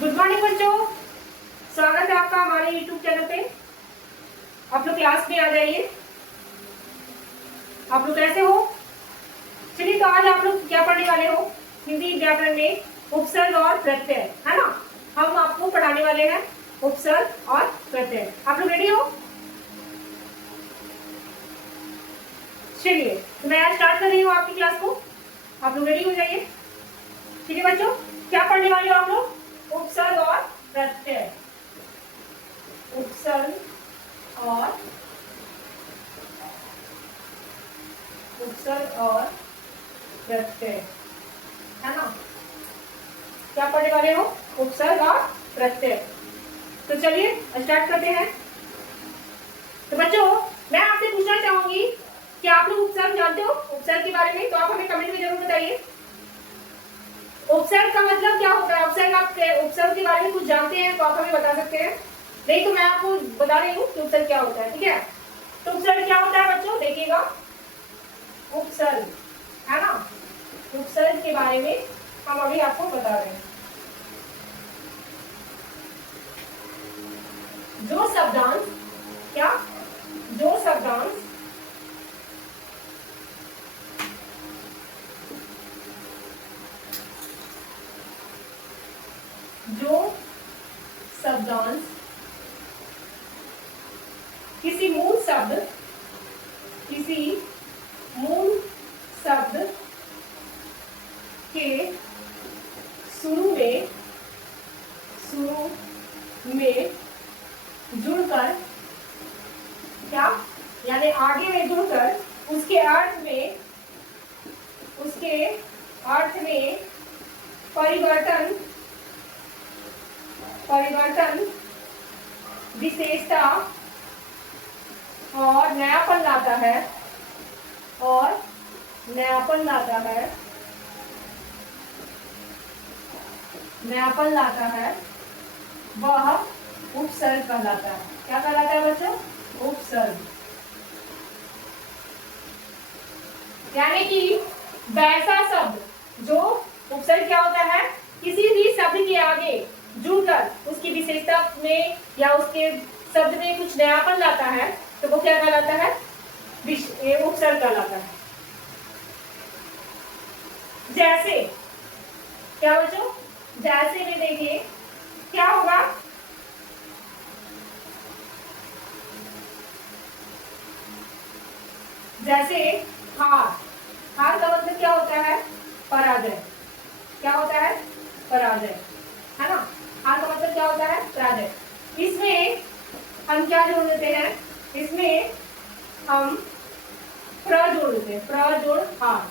Good morning बच्चों, स्वागत है आपका हमारे यूट्यूब चैनल पे। आप लोग क्लास में आ जाइए। आप लोग कैसे हो? चलिए, तो आज आप लोग क्या पढ़ने वाले हो? हिंदी व्याकरण में उपसर्ग और प्रत्यय, है ना। हम आपको पढ़ाने वाले हैं उपसर्ग और प्रत्यय। आप लोग रेडी हो? चलिए, तो मैं आज स्टार्ट कर रही हूँ आपकी क्लास को। आप लोग रेडी हो जाइए। ठीक है बच्चों, क्या पढ़ने वाले हो आप लोग? उपसर्ग और प्रत्यय। उपसर्ग और प्रत्यय, है ना। क्या पढ़ने वाले हो? उपसर्ग और प्रत्यय। तो चलिए स्टार्ट करते हैं। तो बच्चों, मैं आपसे पूछना चाहूंगी कि आप लोग उपसर्ग जानते हो? उपसर्ग के बारे में तो आप हमें कमेंट में जरूर बताइए। उपसर्ग का मतलब क्या होता है? उपसर्ग के बारे में कुछ जानते हैं तो आप हमें बता सकते हैं। नहीं तो मैं आपको बता रही हूँ कि उपसर्ग क्या होता है। ठीक है, तो उपसर्ग क्या होता है बच्चों? देखिएगा, उपसर्ग, है ना। उपसर्ग के बारे में हम अभी आपको बता रहे हैं। जो शब्दांश जो शब्दांश किसी मूल शब्द के शुरू में जुड़कर, क्या यानी आगे में जुड़कर उसके अर्थ में परिवर्तन विशेषता और नयापन लाता है वह उपसर्ग कहलाता है। क्या कहलाता है बच्चों? उपसर्ग। यानी कि वैसा शब्द जो उपसर्ग क्या होता है? किसी भी शब्द के आगे जुड़कर उसकी विशेषता में या उसके शब्द में कुछ नयापन लाता है तो वो क्या कहलाता है? उपसर्ग कहलाता है। जैसे क्या बच्चों? जैसे में देखिए क्या होगा? जैसे हार का मतलब क्या होता है? पराजय। क्या होता है? पराजय, है ना। हार का मतलब क्या होता है? पराजय। इसमें हम क्या जोड़ देते हैं? इसमें हम प्र जोड़ देते हैं। प्र जोड़ हार,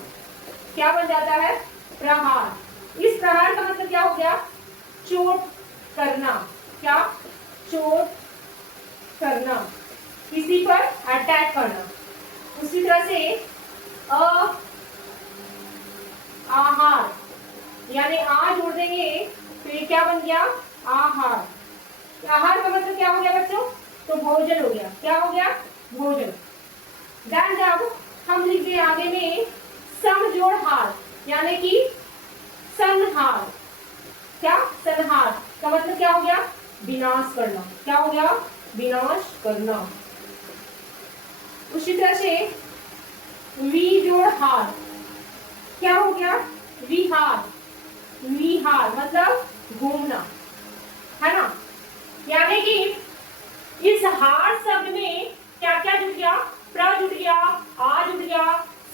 क्या बन जाता है? प्रहार। इस प्रहार का मतलब क्या हो गया? चोट करना। क्या? चोट करना, किसी पर अटैक करना। उसी तरह से आहार, यानी आ जोड़ देंगे तो ये क्या बन गया? आहार। आहार का मतलब क्या हो गया बच्चों? तो भोजन हो गया। क्या हो गया? भोजन। देन जब हम लिख दें आगे में समजोड़ हार, यानी कि संहार। क्या? संहार का मतलब क्या हो गया? विनाश करना। क्या हो गया? विनाश करना। उसी तरह से विजोड़ हार, क्या हो गया? विहार। विहार मतलब घूमना, है ना। यानी कि इस हार शब्द में क्या क्या जुड़ गया? प्र जुड़ गया, आ जुड़ गया,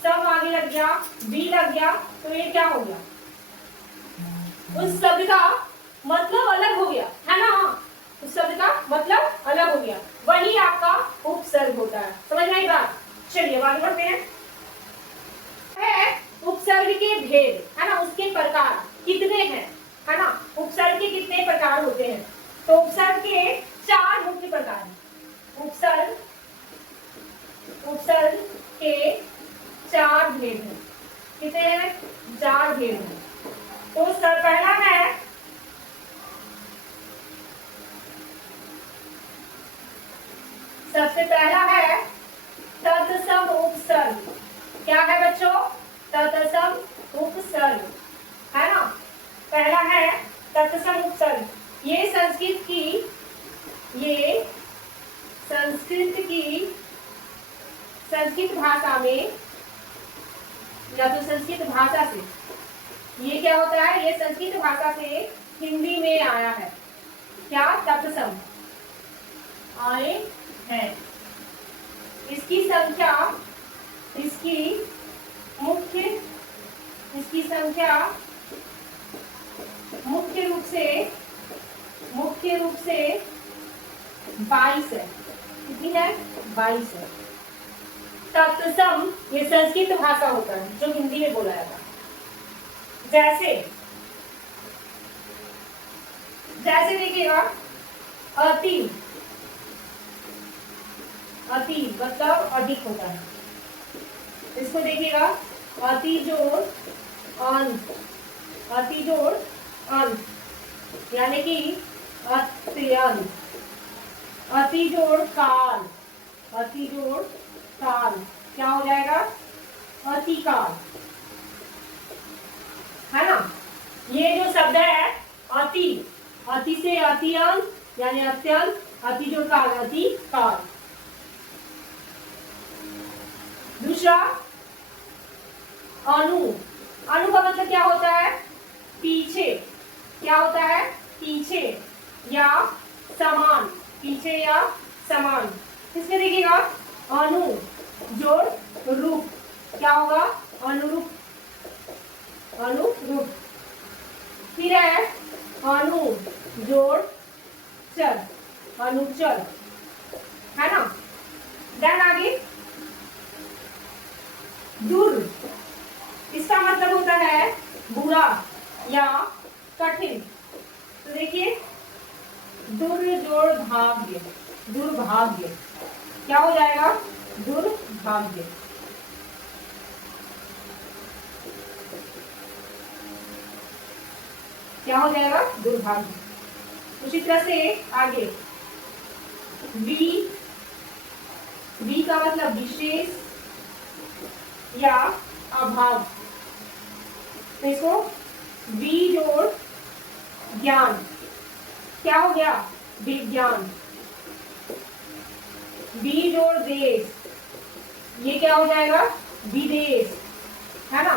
सब आगे लग गया, बी लग गया, तो ये क्या हो गया? उस शब्द का मतलब अलग हो गया, है ना। उस शब्द का मतलब अलग हो गया, वही आपका उपसर्ग होता है। समझ में आई बात? चलिए आगे बढ़ते हैं। उपसर्ग के भेद, है ना, उसके प्रकार कितने हैं, है ना। उपसर्ग के कितने प्रकार होते हैं? तो उपसर्ग के 4 मुख्य प्रकार हैं। उपसर्ग के 4 भेद हैं। कितने हैं? 4 भेद हैं। तो पहला है सबसे पहला है तत्सम उपसर्ग। क्या है बच्चों? तत्सम उपसर्ग, है ना। पहला है तत्सम उपसर्ग। ये संस्कृत की संस्कृत भाषा में या तो संस्कृत भाषा से, ये क्या होता है, ये संस्कृत भाषा से हिंदी में आया है। क्या? तत्सम आए हैं। इसकी संख्या मुख्य रूप से 22 है। कितनी है? 22 है। तत्सम ये संस्कृत भाषा होता है जो हिंदी में बोला जाता है। जैसे देखिएगा, अति मतलब अधिक होता है। इसको देखिएगा, अति जोड़ अंत यानी कि अत्यंत। अति जोड़ काल क्या हो जाएगा? अतिकाल, है ना। ये जो शब्द है अति से अत्यंत यानी अत्यंत, अति जोड़ काल अतिकाल। दूसरा अनु का मतलब क्या होता है? पीछे। क्या होता है? पीछे या समान। इसमें देखिएगा, अनु जोड़ रूप क्या होगा? अनुरूप। फिर है अनु जोड़ चर, अनुचर, है ना। देन आगे दुर, इसका मतलब होता है बुरा या कठिन। तो देखिए, दुर्भाग्य क्या हो जाएगा? दुर्भाग्य। क्या हो जाएगा? दुर्भाग्य। उसी तरह से आगे वी का मतलब विशेष या अभाव। तो इसको वी जोड़ ज्ञान क्या हो गया? विज्ञान। वी जोड़ देश, ये क्या हो जाएगा? विदेश, है ना।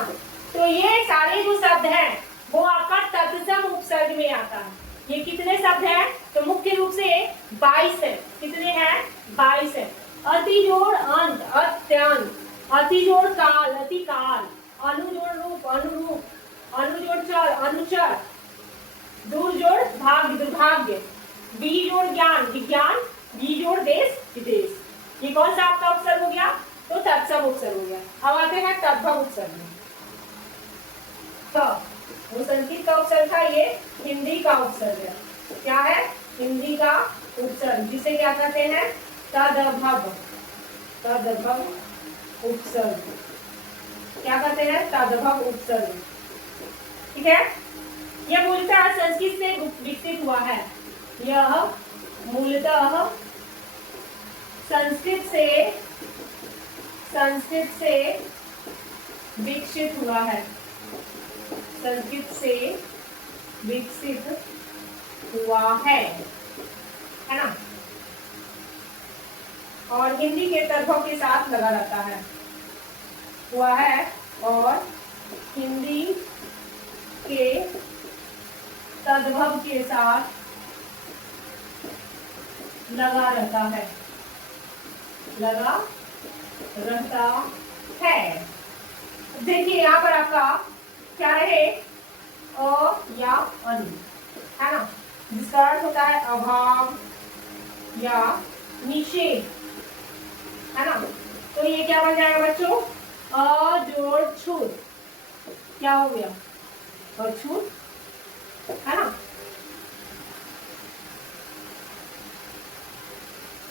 तो ये सारे जो शब्द हैं वो आपका तत्सम उपसर्ग में आता है। ये कितने शब्द हैं? तो मुख्य रूप से 22 है। कितने हैं? 22 है। अति जोड़ अंत अत्यंत, अति जोड़ काल अतिकाल, अनु जोड़ रूप अनुरूप, अनु जोड़ चर अनुचर, दूर जोड़ भाग्य दुर्भाग्य, वी जोड़ ज्ञान विज्ञान, वी जोड़ देश विदेश। ये कौन सा आपका उपसर्ग हो गया? तो तत्सम उपसर्ग हो गया। अब आते हैं तद्भव उपसर्ग में। तो वो संस्कृत का उपसर्ग था, ये हिंदी का उपसर्ग है। क्या है? हिंदी का उपसर्ग, जिसे क्या कहते हैं? तद्भव उपसर्ग। क्या कहते हैं? तद्भव उपसर्ग। ठीक है। यह मूलतः संस्कृत से विकसित हुआ है। यह मूलतः संस्कृत से विकसित हुआ है। संस्कृत से विकसित हुआ है ना। और हिंदी के तद्भव के साथ लगा रहता है, हुआ है, और हिंदी के तद्भव के साथ लगा रहता है। देखिए यहाँ पर आपका क्या रहे? अ या अनु, है ना, जिसका अर्थ होता है अभाव या निषेध, है ना। तो ये क्या बन जाएगा बच्चों? अ जोड़ छूत, क्या हो गया? अछूत, है ना।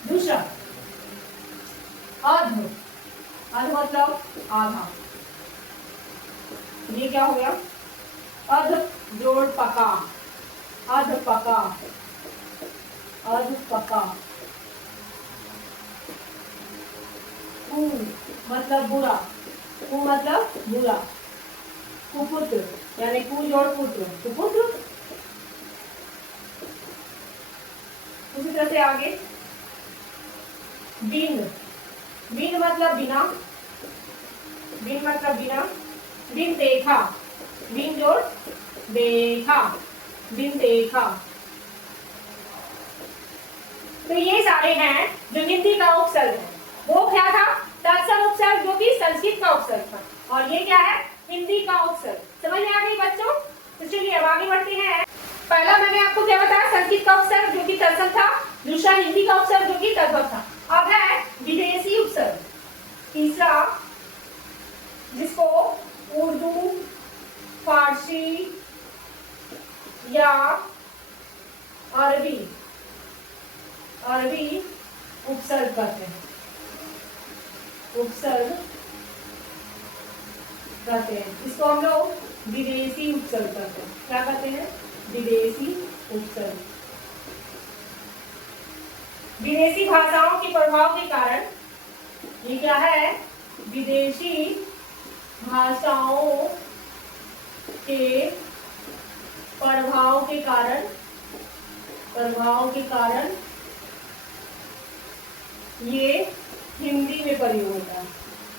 दूसरा अध मतलब आधा। ये क्या हो गया? अध जोड़ पका, अध पका, कु मतलब बुरा, कु मतलब बुरा, कुपुत्र यानी कु जोड़ पुत्र, कुपुत्र, उसी तरह से आगे बिन, बिन मतलब बिना, बिन मतलब बिना, बिन देखा, बिन जोड़ देखा, बिन देखा। तो ये सारे हैं जो हिंदी का उपसर्ग है। वो क्या था? तत्सम उपसर्ग, जो कि संस्कृत का उपसर्ग था, और ये क्या है? हिंदी का उपसर्ग। समझ में आ गई बच्चों? तो चलिए अब आगे बढ़ते हैं। पहला मैंने आपको क्या बताया? संस्कृत का उपसर्ग जो कि तत्सम था, दूसरा हिंदी का उपसर्ग जो कि तद्भव था। अब है विदेशी उपसर्ग, तीसरा, जिसको उर्दू, फारसी या अरबी उपसर्ग कहते हैं, उपसर्ग कहते हैं। इसको हम लोग विदेशी उपसर्ग कहते हैं। क्या कहते हैं? विदेशी उपसर्ग। विदेशी भाषाओं के प्रभाव के कारण, ये क्या है? विदेशी भाषाओं के प्रभाव के कारण, ये हिंदी में प्रयोग होता है,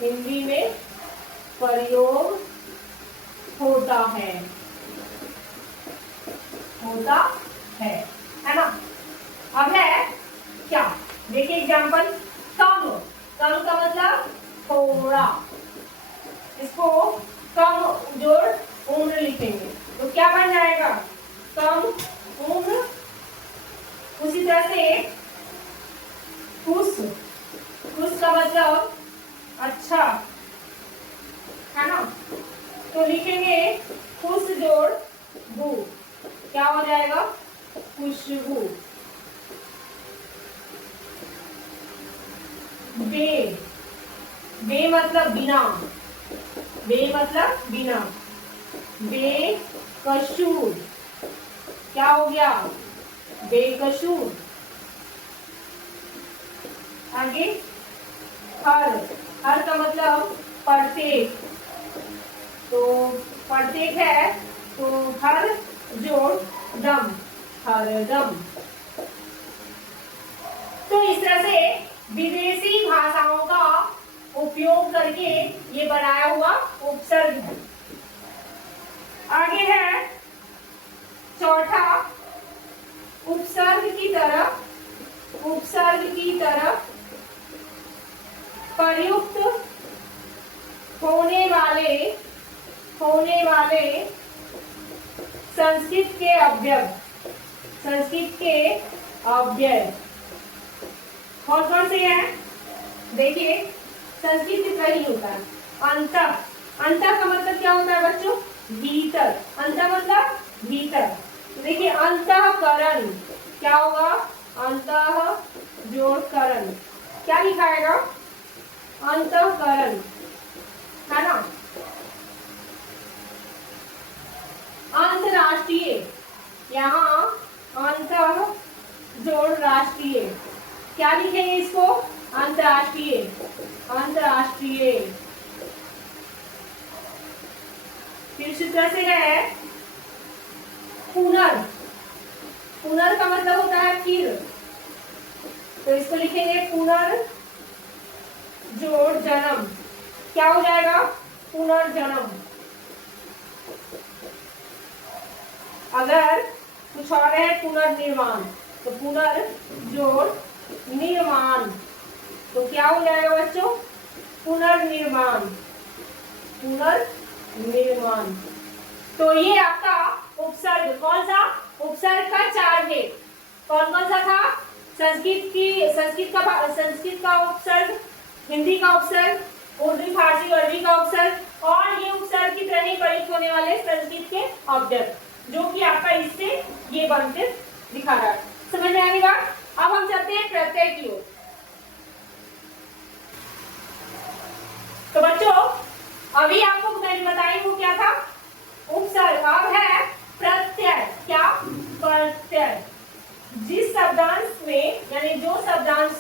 हिंदी में प्रयोग होता है, है ना? अब है क्या? देखिए एग्जाम्पल, कम, कम का मतलब थोड़ा, इसको कम जोड़ उम्र लिखेंगे तो क्या बन जाएगा? कम उम्र। उसी तरह से खुश, खुश का मतलब अच्छा, है ना? तो लिखेंगे खुश जोड़ बू, क्या हो जाएगा? खुशबू। बे, बे मतलब बिना, बे मतलब बिना, बेकसूर, क्या हो गया? बेकसूर। आगे हर, हर का मतलब प्रत्येक, तो प्रत्येक है तो हर जोड़ दम, हर दम। तो इस तरह से विदेशी भाषाओं का उपयोग करके ये बनाया हुआ उपसर्ग है। आगे है चौथा, उपसर्ग की तरफ प्रयुक्त होने वाले संस्कृत के अव्यय कौन कौन से हैं? देखिए संस्कृत में कई होता है। अंतः, अंतः का मतलब क्या होता है बच्चों? भीतर, अंतः मतलब भीतर। तो देखिए अंतःकरण, क्या होगा? अंतः जोड़ करण, क्या लिखाएगा? अंतःकरण, है ना? अंतरराष्ट्रीय, यहाँ अंतः जोड़ राष्ट्रीय, क्या लिखेंगे इसको? अंतरराष्ट्रीय, अंतरराष्ट्रीय। फिर सूत्र से है पुनर, पुनर का मतलब होता है फिर, तो इसको लिखेंगे पुनर जोड़ जन्म, क्या हो जाएगा? पुनर्जन्म। अगर कुछ और है पुनर्निर्माण, तो पुनर जोड़ निर्माण, तो क्या हो जाएगा बच्चों? पुनर्निर्माण, पुनर्निर्माण। तो ये आपका उपसर्ग, कौन सा? उपसर्ग का 4 भेद। कौन कौन सा था? संस्कृत का उपसर्ग, हिंदी का उपसर्ग, उर्दू, फारसी, अरबी का उपसर्ग, और ये उपसर्ग की तरह ही प्रयुक्त होने वाले संस्कृत के अव्यय, जो कि आपका इससे ये बनकर दिखा रहा है। समझ में आने बात? अब हम चलते हैं प्रत्यय की ओर। तो बच्चों अभी आपको मैंने बताई वो क्या था? उपसर्ग। अब है प्रत्यय। क्या? प्रत्यय। जिस शब्दांश में, यानी जो शब्दांश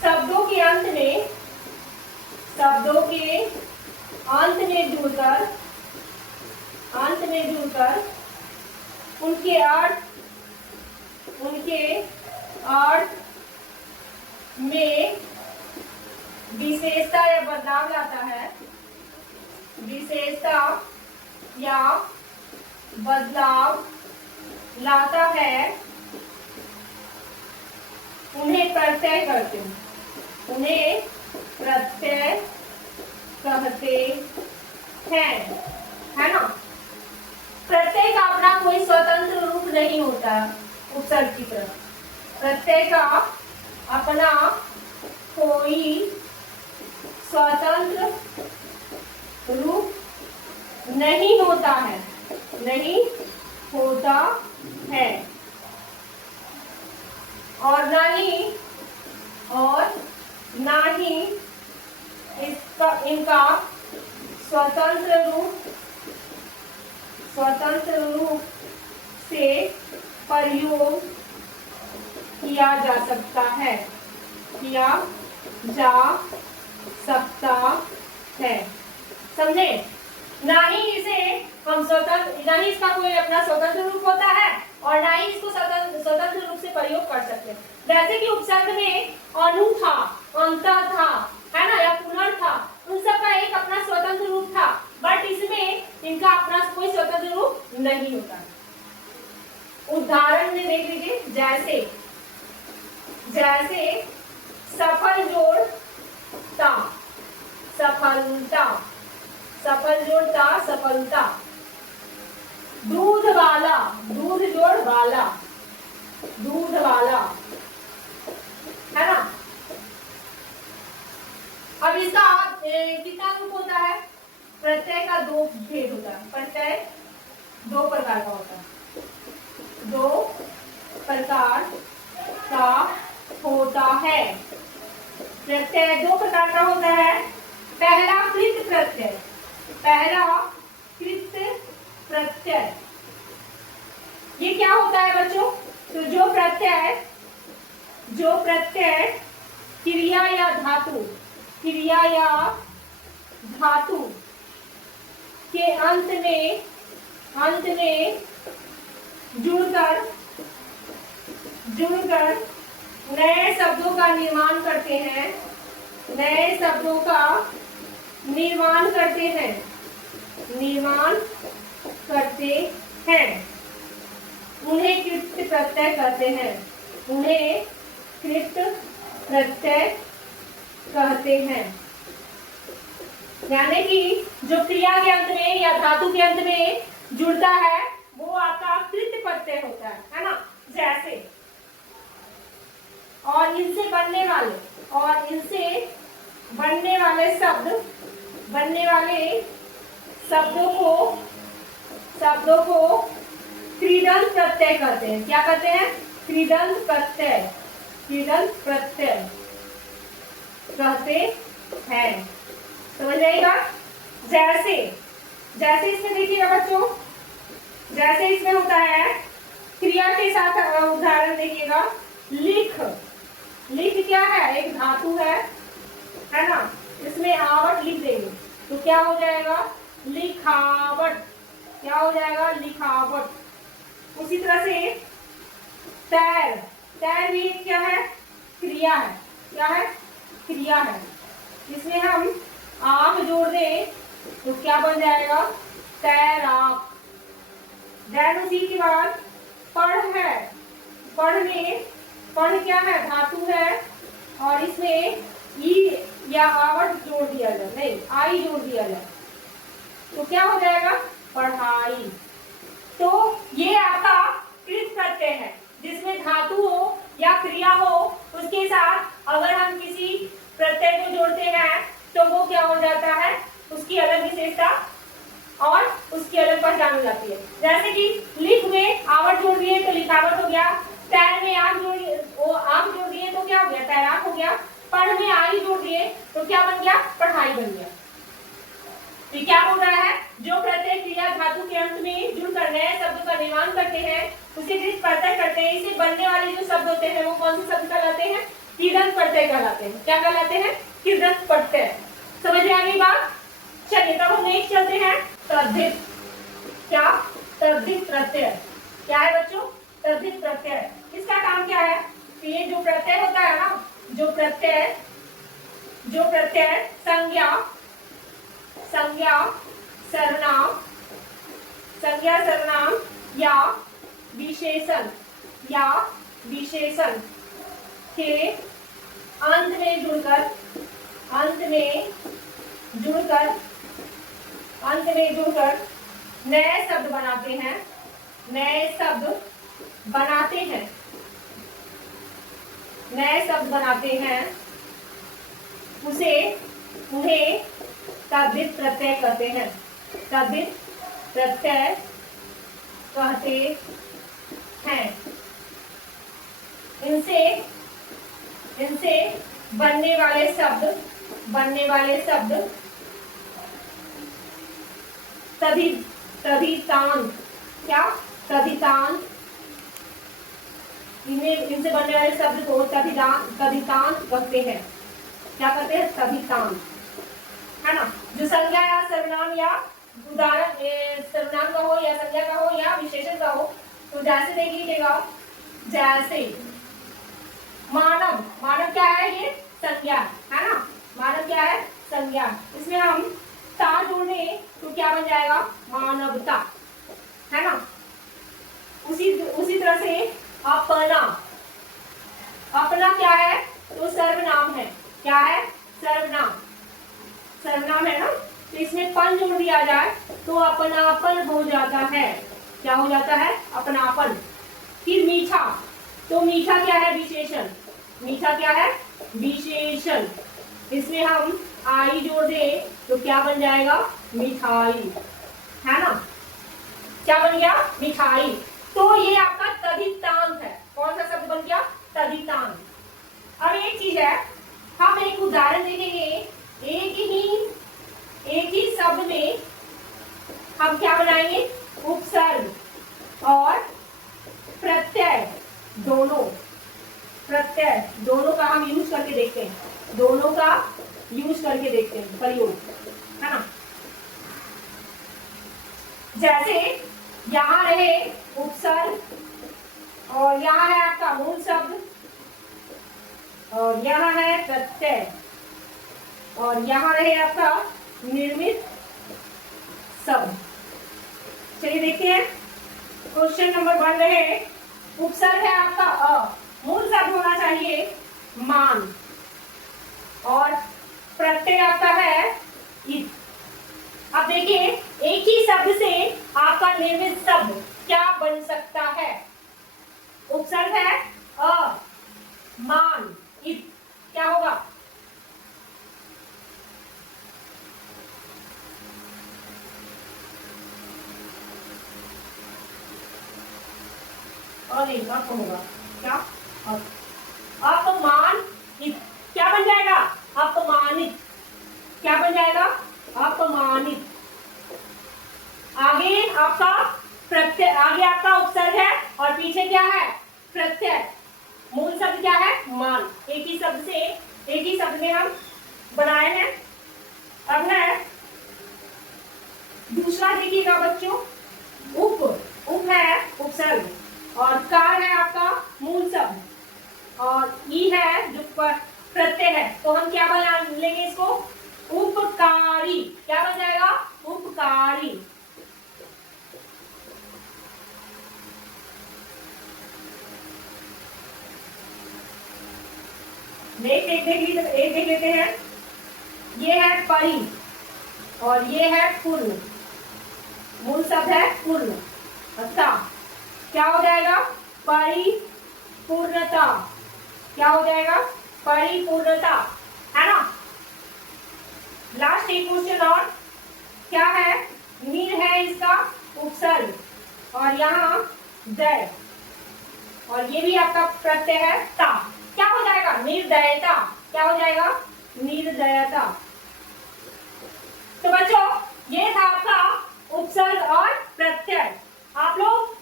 शब्दों के अंत में जुड़कर उनके अर्थ में विशेषता या बदलाव लाता है, विशेषता या बदलाव लाता है, उन्हें प्रत्यय करते हैं, उन्हें प्रत्यय कहते हैं, है ना। प्रत्यय का अपना कोई स्वतंत्र रूप नहीं होता उपसर्ग की तरह। प्रत्यय का अपना कोई स्वतंत्र रूप नहीं होता है, नहीं होता है, और ना ही इनका स्वतंत्र रूप से प्रयोग किया जा सकता है, समझे। ना ही इसे हम ना ही इसका कोई अपना स्वतंत्र रूप होता है और ना ही इसको स्वतंत्र रूप से प्रयोग कर सकते हैं। जैसे कि उपसर्ग में अनु था, अंत था, है ना, या पुनर् था, उन सब का एक अपना स्वतंत्र रूप था, बट इसमें इनका अपना कोई स्वतंत्र रूप नहीं होता। उदाहरण में देख लीजिए, जैसे सफल जोड़ ता, सफलता, सफल जोड़ ता, सफलता। दूध वाला, दूध जोड़ वाला, दूध वाला, है ना। अब इसका कितना रूप होता है? प्रत्यय का दो भेद होता है। प्रत्यय दो प्रकार का होता है, दो प्रकार का होता है। प्रत्यय दो प्रकार का होता है। पहला कृत प्रत्यय, पहला कृत प्रत्यय। ये क्या होता है बच्चों? तो जो प्रत्यय क्रिया या धातु के अंत में जुड़कर नए शब्दों का निर्माण करते हैं, निर्माण करते हैं, उन्हें कृत प्रत्यय कहते हैं, उन्हें कृत प्रत्यय कहते हैं। यानी कि जो क्रिया के अंत में या धातु के अंत में जुड़ता है वो आपका कृत प्रत्यय होता है ना। जैसे और इनसे बनने वाले शब्दों को क्रीडंत प्रत्यय कहते हैं। क्या कहते हैं? क्रीडंत प्रत्यय कहते हैं। समझ आएगा? जैसे इसमें देखिएगा बच्चों, जैसे इसमें होता है क्रिया के साथ उदाहरण देखिएगा। लिख क्या है? एक धातु है ना। इसमें आवट लिख देंगे तो क्या हो जाएगा? लिखावट। क्या हो जाएगा? लिखावट। उसी तरह से तैर भी क्या है? क्रिया है। क्या है? क्रिया है। इसमें हम आप जोड़ दें तो क्या बन जाएगा? तैराक। देन उसी के बाद पढ़ है। पढ़ क्या है? धातु है और इसमें ई या आवट जोड़ दिया जाए, नहीं आई जोड़ दिया जाए तो क्या हो जाएगा? पढ़ाई। तो ये आपका कृत प्रत्यय है जिसमें धातु हो या क्रिया हो, उसके साथ अगर हम किसी प्रत्यय को जोड़ते हैं तो वो क्या हो जाता है? उसकी अलग विशेषता और उसकी अलग पहचान हो जाती है। जैसे कि लिख में आवट जोड़ दिए तो लिखावट हो गया, तैर में आग जोड़ दिए तो क्या हो गया? तैराक हो गया। पढ़ में आई जोड़ दिए तो क्या बन गया? पढ़ाई बन गया। तो क्या बोल रहा है? जो प्रत्यय क्रिया धातु के अंत में जुड़कर नए शब्दों का निर्माण करते हैं उसे कृत प्रत्यय करते हैं। इसे बनने वाले जो शब्द होते हैं वो कौन से शब्द कहलाते हैं? कृदंत प्रत्यय कहलाते हैं। क्या कहलाते हैं? कृदंत प्रत्यय। समझ में आ गई बात? चलिए तब हम नेक्स्ट चलते हैं। तद्धित। क्या? तद्धित प्रत्यय। क्या है बच्चों? तद्धित प्रत्यय। इसका काम क्या है? तो ये जो प्रत्यय होता है ना, जो प्रत्यय संज्ञा सर्वनाम या विशेषण के अंत में जुड़कर नए शब्द बनाते हैं, उन्हें तद्धित प्रत्यय कहते हैं। इनसे बनने वाले शब्द तद्धितांत। क्या? तद्धितांत। इनसे बनने वाले शब्द को तद्धितांत कहते हैं। क्या कहते हैं? तद्धितांत, है ना। जो संज्ञा या सर्वनाम या उदाहरण सर्वनाम का हो या संज्ञा का हो या विशेषण का हो, तो जैसे देख लीजिएगा, जैसे मानव क्या है? ये संज्ञा है ना। मानव क्या है? संज्ञा। इसमें हम ता जोड़े तो क्या बन जाएगा? मानवता, है ना। उसी तरह से अपना क्या है? तो सर्वनाम है। क्या है? सर्वनाम है ना। तो इसमें पन जोड़ दिया जाए तो अपनापन हो जाता है। क्या हो जाता है? अपनापन। फिर मीठा, तो मीठा क्या है? विशेषण। इसमें हम आई जोड़ दे तो क्या बन जाएगा? मिठाई, है ना। क्या बन गया? मिठाई। तो ये आपका तद्धितांत है। कौन सा शब्द बन गया? तद्धितांत। अब एक चीज है, हम एक उदाहरण देखेंगे। एक ही शब्द में हम क्या बनाएंगे? उपसर्ग और प्रत्यय दोनों का हम यूज करके देखते हैं। प्रयोग, है ना। जैसे यहाँ रहे उपसर्ग और यहाँ है आपका मूल शब्द और यहाँ है प्रत्यय और यहाँ रहे आपका निर्मित शब्द। चलिए देखते हैं। क्वेश्चन नंबर 1 रहे, उपसर्ग है आपका अ, मूल शब्द होना चाहिए मान और प्रत्यय आपका है इत। अब देखिए, एक ही शब्द से आपका निर्मित शब्द क्या बन सकता है? उपसर्ग है अ, मान, इत, क्या होगा? अप होगा। क्या? अपमानित। क्या बन जाएगा? अपमानित। क्या बन जाएगा? अपमानित। आगे आपका प्रत्यय, आगे आपका उपसर्ग है और पीछे क्या है? प्रत्यय। मूल शब्द क्या है? मान। एक ही शब्द में हम बनाए हैं। अब है दूसरा, देखिएगा बच्चों, उप है उपसर्ग और कार है आपका मूल शब्द और ई है जो प्रत्यय है। तो हम क्या बना लेंगे इसको? उपकारी। क्या बन जाएगा? उपकारी। एक देख लेते हैं। ये है परि और ये है पूर्ण। मूल शब्द है पूर्ण। अच्छा, क्या हो जाएगा? परिपूर्णता। क्या हो जाएगा? परिपूर्णता, है ना। लास्ट एक क्वेश्चन और, क्या है? नीर है इसका उपसर्ग और यहाँ दय और ये भी आपका प्रत्यय है ता। क्या हो जाएगा? निर्दयता। क्या हो जाएगा? निर्दयता। तो बच्चों, ये था आपका उपसर्ग और प्रत्यय। आप लोग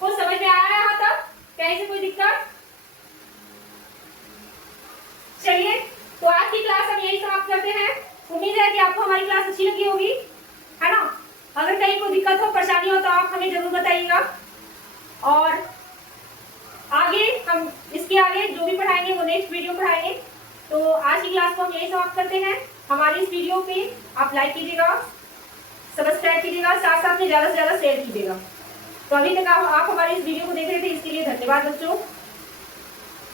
को समझ में आया है यहाँ तक? कहीं से कोई दिक्कत? चलिए, तो आज की क्लास हम यही समाप्त करते हैं। उम्मीद है कि आपको हमारी क्लास अच्छी लगी होगी, है ना। अगर कहीं कोई दिक्कत हो, परेशानी हो तो आप हमें जरूर बताइएगा और आगे हम इसके आगे जो भी पढ़ाएंगे वो नेक्स्ट वीडियो पढ़ाएंगे। तो आज की क्लास को हम यही समाप्त करते हैं। हमारी इस वीडियो पे आप लाइक कीजिएगा, सब्सक्राइब कीजिएगा, साथ साथ में ज्यादा से ज्यादा शेयर कीजिएगा। तो अभी तक आप हमारी इस वीडियो को देख रहे थे, इसके लिए धन्यवाद बच्चों।